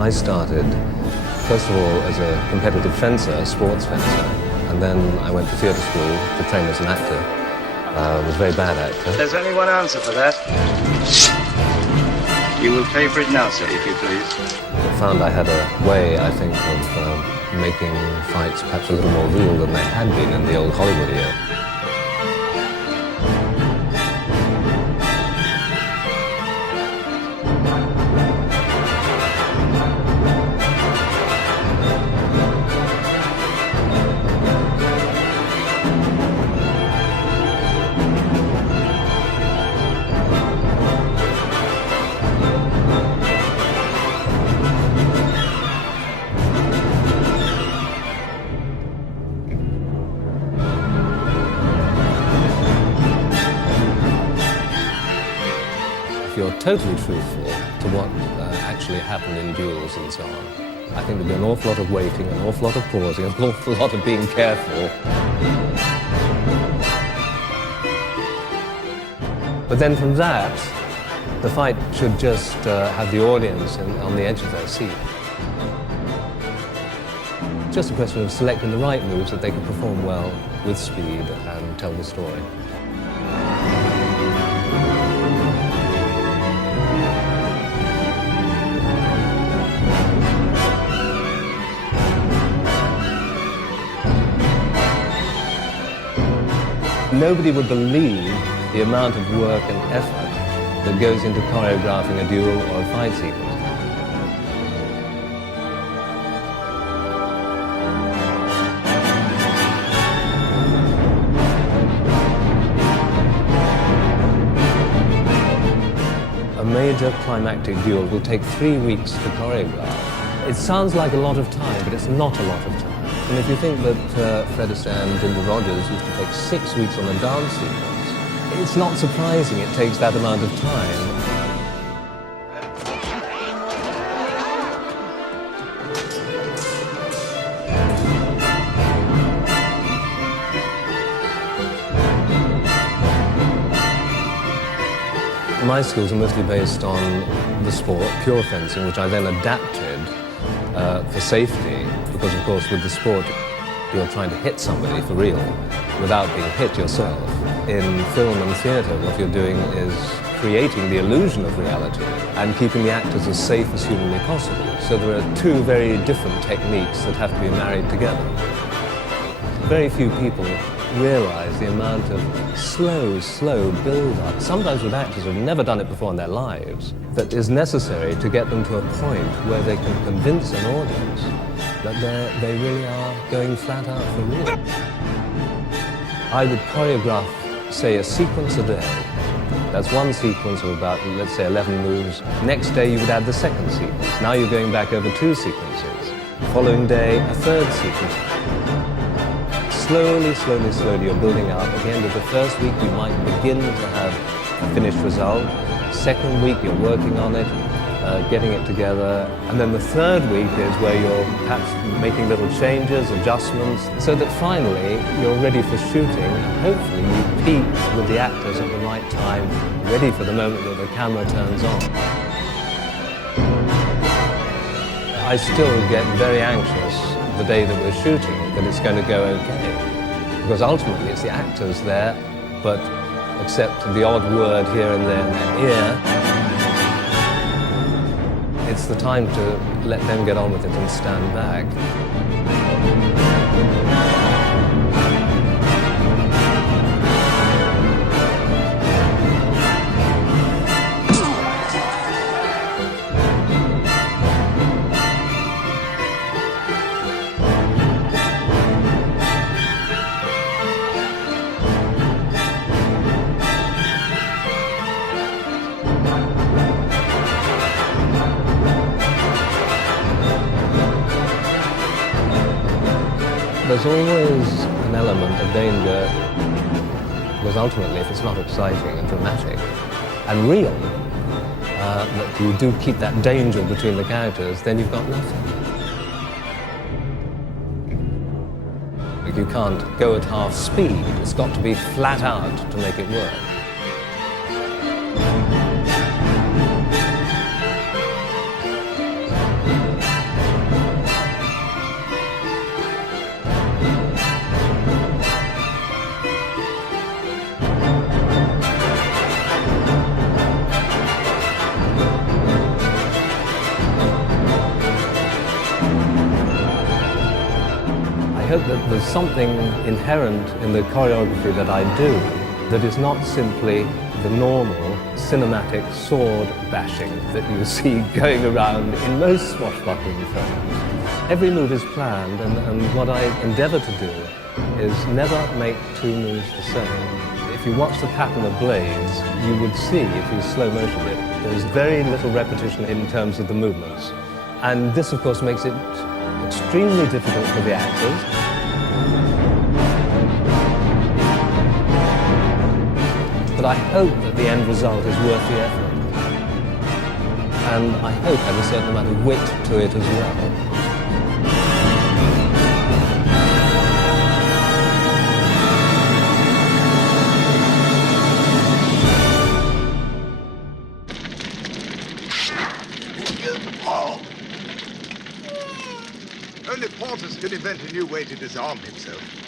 I started, first of all, as a competitive fencer, a sports fencer, and then I went to theatre school to train as an actor. I was a very bad actor. There's only one answer for that. You will pay for it now, sir, if you please. I found I had a way, I think, of making fights perhaps a little more real than they had been in the old Hollywood era. If you're totally truthful to what actually happened in duels and so on, I think there'd be an awful lot of waiting, an awful lot of pausing, an awful lot of being careful. But then from that, the fight should just have the audience on the edge of their seat. Just a question of selecting the right moves that they can perform well with speed and tell the story. Nobody would believe the amount of work and effort that goes into choreographing a duel or a fight sequence. A major climactic duel will take 3 weeks to choreograph. It sounds like a lot of time, but it's not a lot of time. And if you think that Fred Astaire and Ginger Rogers used to take 6 weeks on a dance sequence, it's not surprising it takes that amount of time. My skills are mostly based on the sport, pure fencing, which I then adapted for safety, because of course with the sport you're trying to hit somebody for real without being hit yourself. In film and theatre what you're doing is creating the illusion of reality and keeping the actors as safe as humanly possible. So there are two very different techniques that have to be married together. Very few people realize the amount of slow build-up, sometimes with actors who've never done it before in their lives, that is necessary to get them to a point where they can convince an audience that they really are going flat out for real. I would choreograph, say, a sequence a day. That's one sequence of about, let's say, 11 moves. Next day you would add the second sequence. Now you're going back over 2 sequences. The following day, a third sequence. Slowly, you're building up. At the end of the first week, you might begin to have a finished result. Second week, you're working on it, getting it together. And then the third week is where you're perhaps making little changes, adjustments, so that finally you're ready for shooting. And hopefully you peak with the actors at the right time, ready for the moment that the camera turns on. I still get very anxious the day that we're shooting, that it's going to go okay. Because ultimately it's the actors there, but except the odd word here and there in their ear, it's the time to let them get on with it and stand back. There's always an element of danger, because ultimately if it's not exciting and dramatic and real, that you do keep that danger between the characters, then you've got nothing. You can't go at half speed, it's got to be flat out to make it work. hope that there's something inherent in the choreography that I do that is not simply the normal cinematic sword bashing that you see going around in most swashbuckling films. Every move is planned, and what I endeavor to do is never make two moves the same. If you watch the pattern of blades, you would see, if you slow motion it, there's very little repetition in terms of the movements. And this, of course, makes it extremely difficult for the actors. But I hope that the end result is worth the effort. And I hope I have a certain amount of wit to it as well. Only Porters can invent a new way to disarm himself.